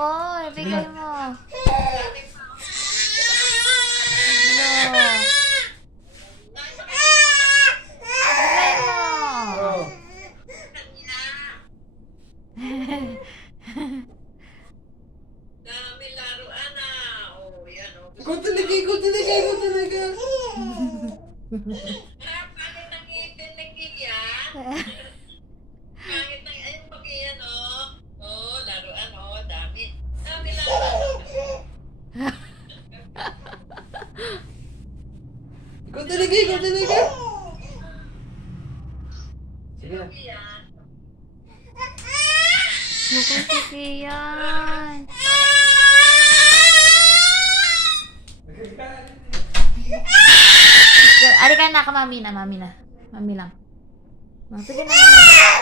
Nako, ibigay mo. Ibigay mo. Dami laruan na. Oh, yan oh. Ikaw talaga, ikaw talaga, ikaw talaga. Pangit ang ngipin ni Kian. Pangit ang ayun pag yan oh. Oh, laruan oh, dami. Dami laruan. Ikaw talaga, ikaw talaga. Sige na. Kian. Mukhang si Kian. Ari ka na ka, mami na. Mami lang. Sige na, mami.